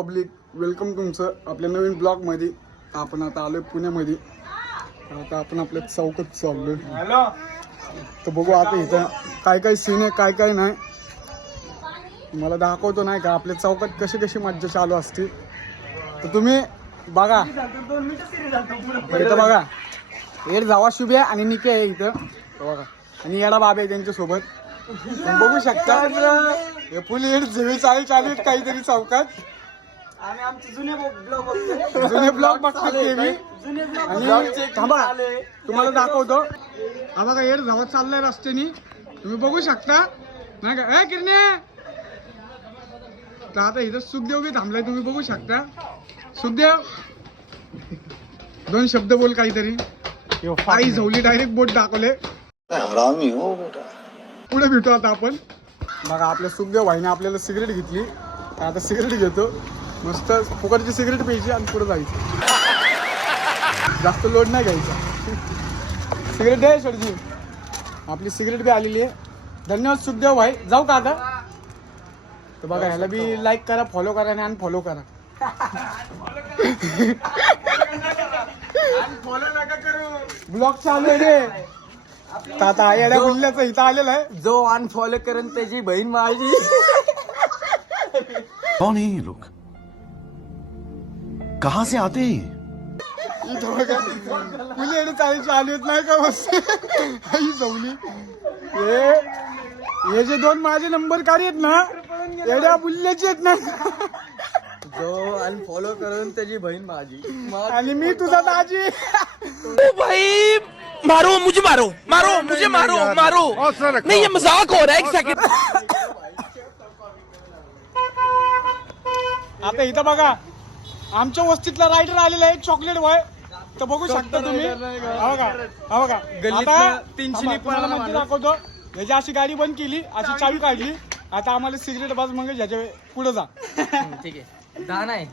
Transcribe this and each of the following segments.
Public, welcome तुमचं आपल्या नवीन ब्लॉगमध्ये. आपण आता आलोय पुण्यामध्ये. आता आपण आपल्या चौकात चाललोय. तर बघू आता इथं काय काय सीन आहे काय काय नाही. मला दाखवतो नाही का आपल्या चौकात कशी कशी मज्जा चालू असते. तर तुम्ही बघा इथं बघा. एक जावा शुभे आणि निके आहे इथं बघा. आणि येडा बाबा आहे त्यांच्यासोबत. बघू शकता हे फुल एड जेवी चालू आहेत काहीतरी चौकात. आणि आमचे जुने ब्लॉग बघतात ते मी. आणि थांबा तुम्हाला दाखवतो. हा बघा एड जावा चाललाय रस्त्याने तुम्ही बघू शकता नाही का. किरणे तर आता इथं सुखदेव बी थांबलाय तुम्ही बघू शकता. सुखदेव दोन शब्द बोल काहीतरी. आई झवली डायरेक्ट बोट दाखवले. पुढे भेटू आता आपण. बघा आपल्या सुखदेव भाईने आपल्याला सिगरेट घेतली. आता सिगरेट घेतो मस्त फुकटची सिगरेट प्यायची आणि पुढे जायचं. जास्त लोड नाही घ्यायचा. सिगरेट द्या सरजी. आपली सिगरेट बी आलेली आहे. धन्यवाद सुखदेव भाई. जाऊ का आता. तर बघा ह्याला बी लाईक करा फॉलो करा आणि अनफॉलो करा. ब्लॉग चालू आहे रे. आता येड्या बोलल्याचं इथं आलेलं आहे. जो अनफॉलो करेन त्याची बहीण माझी. कौन है ये लोग, कहां से आते हैं? इथं बघा मुली येणे चालू येत नाही का मस्त. आई जवली हे जे दोन माझे नंबर कार्य आहेत ना येड्या बुल्ल्याचे आहेत ना. जो अनफॉलो करेन त्याची बहीण माझी. आणि मी तुझा दाजी. भाई मारो मुझे, मारो मारो मुझे, मारो मारो. नहीं ये मजाक हो रहा है. एक सेकंड. आता इथं बघा आमच्या वस्तीतला रायडर आलेला आहे चॉकलेट बॉय. तर बघू शकता तुम्ही. हा बघा आता 300 दाखवतो. याची अशी गाडी बंद केली अशी चावी काढली. आता आम्हाला सिगरेट पास मग ह्याच्या पुढे जा. ठीक आहे. 10 नाही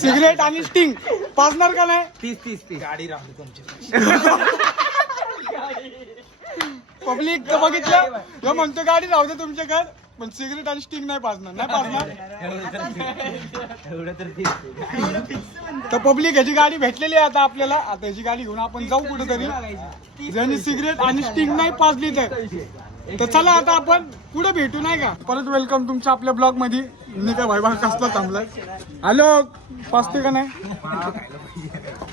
सिगरेट आणि स्टिंग पाजणार का नाही. 30 गाडी राहते तुमची. पब्लिक तर बघितलं ह्यो म्हणतो गाडी राहू दे तुमच्याकडे पण सिगरेट आणि स्टिंग नाही पाजणार. नाही पाजणार तर पब्लिक ह्याची गाडी भेटलेली आहे आता आपल्याला. आता ह्याची गाडी घेऊन आपण जाऊ कुठेतरी. ज्यांनी सिगरेट आणि स्टिंग नाही पाजली तर चला आता आपण पुढे भेटू नाही का. परत वेलकम तुमच्या आपल्या ब्लॉग मध्ये. मी काय भाई कसला थांबलाय. हॅलो पाजते का नाही.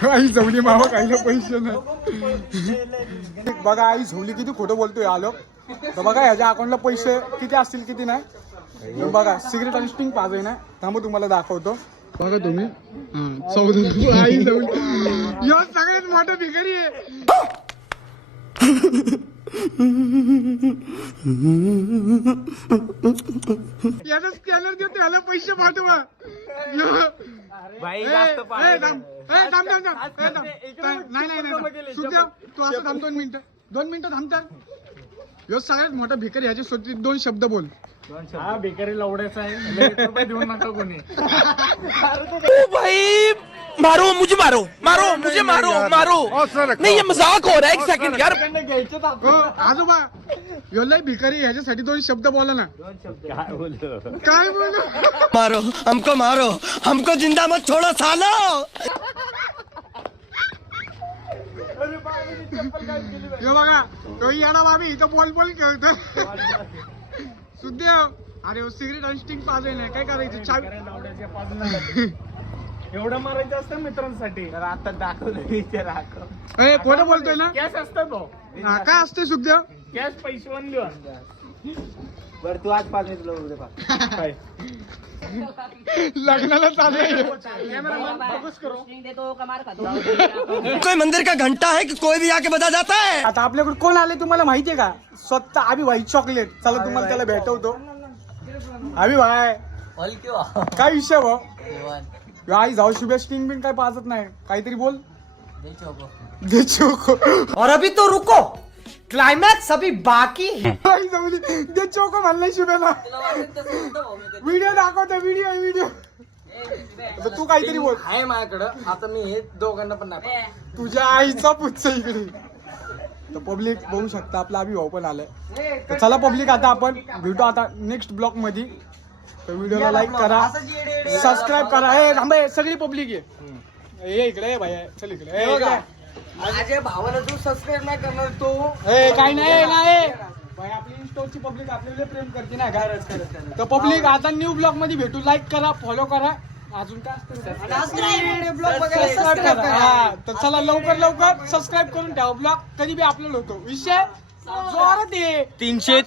आई झवली मावा खायला पैसे नाही. बघा आई झवली किती खोटं बोलतोय. आलो तर बघा ह्याच्या अकाउंटला पैसे किती असतील किती नाही. बघा सिगरेट आणि स्टिंग पाजय ना. थांबा तुम्हाला दाखवतो. बघा तुम्ही 14 आई झवली. यो सगळ्यात मोठा भिकारी आहे. याचा स्कॅनर देतो याला पैसे पाठवा. भाई नाही सुद्धा तू असं थांब 2 मिनिटं 2 मिनिटं थांबतात. ह्यो सगळ्यात मोठा भिकारी. ह्याचे स्वतः 2 शब्द बोल. हा भिकारी लवड्याचा आहे. देऊ नका कोणी. भाई मारो मुझे, मारो मारो मुझे, मारो मारो. नहीं ये मजाक हो रहा है. एक सेकंड यार. आजोबा ह्यो लय भिकारी. ह्याच्यासाठी 2 शब्द बोला ना. काय बोलू. मारो हमको जिंदा मत छोड़ो सालो. ह्यो बघा तो येडा बाबी इथं बोल खेळतो. सुद्धा अरे सिगरेट आणि स्टिंग पाजय नाही काय करायचं. एवढं मारायचं असतं मित्रांसाठी. तर आता दाखवलं. खोटं बोलतोय ना. कॅश असतं तो. काय असते सुद्धा. कॅश पैसे वन देऊ. बर तू आज 5 मिनिट लग्नाला चालू आहे. कोई मंदिर का घंटा है कि कोई भी आके बजा जाता है. आता आपल्याकडे कोण आले तुम्हाला माहितीये का. स्वतः अभि भाई चॉकलेट. चला तुम्हाला त्याला भेटवतो. अभि भाई काय विषय भाऊ. आई जाऊ शुभे स्टिंग बिंग काय पाजत नाही. काहीतरी बोल. दे चोको. और अभी तो रुको, क्लाइमैक्स अभी बाकी है. दे चोको म्हणलंय शुभेला. व्हिडिओ दाखवतो. व्हिडिओ तू काहीतरी बोल. आहे माझ्याकडं. आता मी हे दोघांना पण नाही. तुझ्या आईचा पुच्छ इकडे. तर पब्लिक बघू शकता आपला अभि भाऊ पण आलाय. तर चला पब्लिक आता आपण भेटू आता नेक्स्ट ब्लॉग मध्ये. तर व्हिडिओला लाईक करा, सबस्क्राईब करा. हे थांबे सगळी पब्लिक आहे. ये इकडे भाई, चल इकडे. ए, इकडे. माझ्या भावाला जो सबस्क्राईब नाही करणार तो ए, काही नाही भाई, आपली इंस्टॉलची पब्लिक आपल्याला प्रेम करते ना का. तर पब्लिक आता न्यू ब्लॉग मध्ये भेटू. लाईक करा, फॉलो करा, अजून काय सबस्क्राईब करा. हा, तर चला लवकर सबस्क्राईब करून ठेवा. ब्लॉग कधी बी अपलोड होतो. विषय जोरात आहे. 300